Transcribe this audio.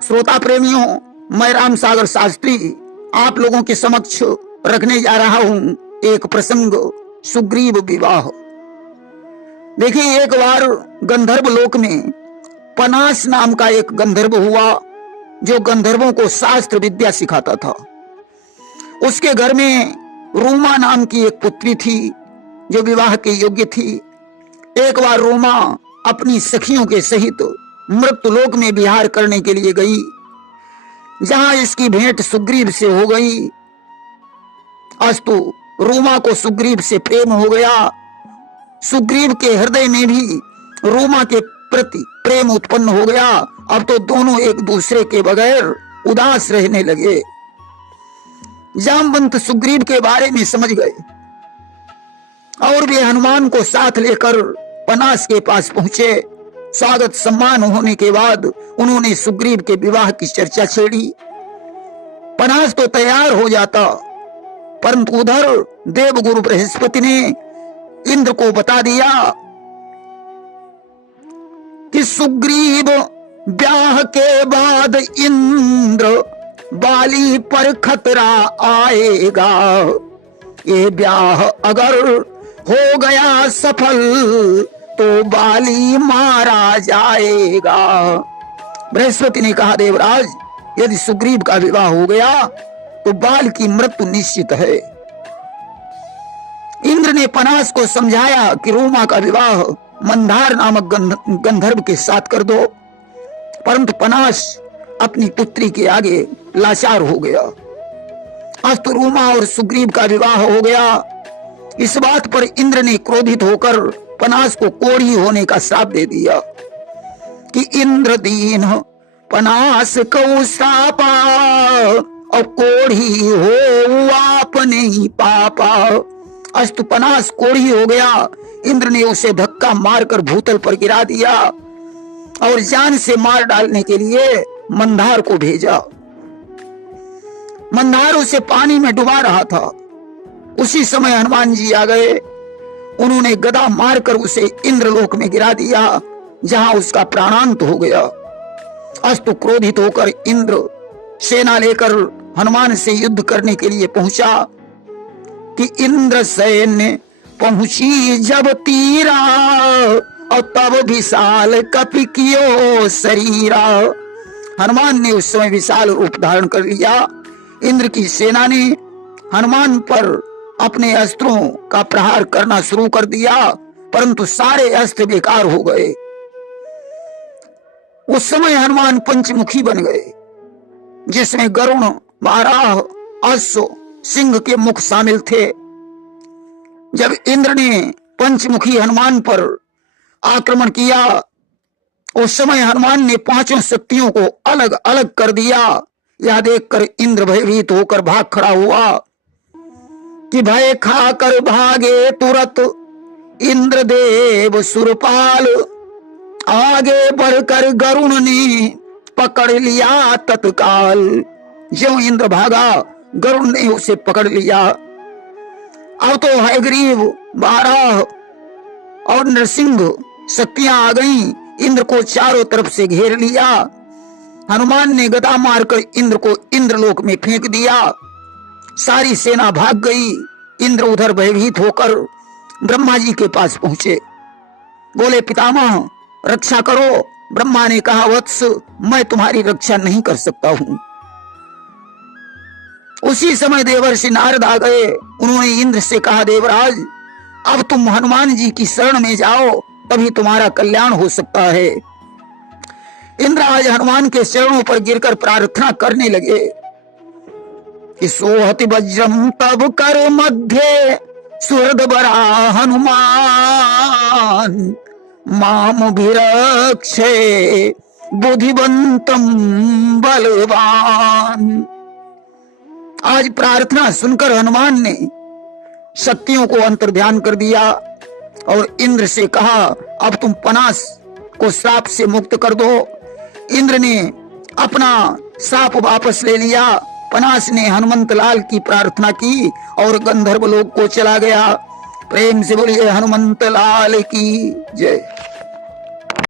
श्रोता प्रेमियों, मैं राम सागर शास्त्री आप लोगों के समक्ष रखने जा रहा हूं एक प्रसंग, सुग्रीव विवाह। देखिए, एक बार गंधर्व लोक में पनास नाम का एक गंधर्व हुआ जो गंधर्वों को शास्त्र विद्या सिखाता था। उसके घर में रोमा नाम की एक पुत्री थी जो विवाह के योग्य थी। एक बार रोमा अपनी सखियों के सहित मृत्युलोक में विहार करने के लिए गई, जहां इसकी भेंट सुग्रीव से हो गई। अस्तु रोमा को सुग्रीव से प्रेम हो गया। सुग्रीव के हृदय में भी रोमा के प्रति प्रेम उत्पन्न हो गया। अब तो दोनों एक दूसरे के बगैर उदास रहने लगे। जामवंत सुग्रीव के बारे में समझ गए और वे हनुमान को साथ लेकर पनास के पास पहुंचे। स्वागत सम्मान होने के बाद उन्होंने सुग्रीव के विवाह की चर्चा छेड़ी। पनास तो तैयार हो जाता, परंतु उधर देवगुरु बृहस्पति ने इंद्र को बता दिया कि सुग्रीव ब्याह के बाद इंद्र बाली पर खतरा आएगा। ये ब्याह अगर हो गया सफल तो बाली मारा जाएगा। बृहस्पति ने कहा, देवराज, यदि सुग्रीव का विवाह हो गया तो बाल की मृत्यु निश्चित है। इंद्र ने पनास को समझाया कि रोमा का विवाह मंदार नामक गंधर्व के साथ कर दो, परंतु पनास अपनी पुत्री के आगे लाचार हो गया। अस्तु रोमा और सुग्रीव का विवाह हो गया। इस बात पर इंद्र ने क्रोधित होकर पनास को कोढ़ी होने का श्राप दे दिया कि इंद्र दीन पनास को श्रापा और कोढ़ी हो आपने ही पापा। अस्तु पनास कोढ़ी हो गया। इंद्र ने उसे धक्का मारकर भूतल पर गिरा दिया और जान से मार डालने के लिए मंदार को भेजा। मंदार उसे पानी में डुबा रहा था। उसी समय हनुमान जी आ गए। उन्होंने गदा मारकर उसे इंद्रलोक में गिरा दिया, जहां उसका प्राणांत हो गया। अस्तु क्रोधित होकर इंद्र सेना लेकर हनुमान से युद्ध करने के लिए पहुंचा कि इंद्र सैन्य पहुंची जब तीरा और तब विशाल कपि कियो शरीरा। हनुमान ने उस समय विशाल रूप धारण कर लिया। इंद्र की सेना ने हनुमान पर अपने अस्त्रों का प्रहार करना शुरू कर दिया, परंतु सारे अस्त्र बेकार हो गए। उस समय हनुमान पंचमुखी बन गए, जिसमें गरुण, वाराह, अश्व, सिंह के मुख शामिल थे। जब इंद्र ने पंचमुखी हनुमान पर आक्रमण किया, उस समय हनुमान ने पांचों शक्तियों को अलग अलग कर दिया। यह देखकर इंद्र भयभीत होकर भाग खड़ा हुआ कि भय खाकर भागे तुरत इंद्रदेव सुरपाल। आगे बढ़कर गरुण ने पकड़ लिया तत्काल। जो इंद्र भागा, गरुण ने उसे पकड़ लिया। अब तो हयग्रीव, वाराह और नरसिंह शक्तियां आ गईं। इंद्र को चारों तरफ से घेर लिया। हनुमान ने गदा मारकर इंद्र को इंद्रलोक में फेंक दिया। सारी सेना भाग गई। इंद्र उधर भयभीत होकर ब्रह्मा जी के पास पहुंचे। बोले, पितामह रक्षा करो। ब्रह्मा ने कहा, वत्स, मैं तुम्हारी रक्षा नहीं कर सकता हूं। उसी समय देवर्षि नारद आ गए। उन्होंने इंद्र से कहा, देवराज, अब तुम हनुमान जी की शरण में जाओ, तभी तुम्हारा कल्याण हो सकता है। इंद्र आज हनुमान के चरणों पर गिरकर प्रार्थना करने लगे कि सोहति वज्रम तब कर मध्य सुहृद बरा हनुमान माम भिरक्षे बुद्धिवंतम बलवान। आज प्रार्थना सुनकर हनुमान ने शक्तियों को अंतर्ध्यान कर दिया और इंद्र से कहा, अब तुम पनास को श्राप से मुक्त कर दो। इंद्र ने अपना श्राप वापस ले लिया। पनास ने हनुमंत लाल की प्रार्थना की और गंधर्व लोक को चला गया। प्रेम से बोलिए हनुमंत लाल की जय।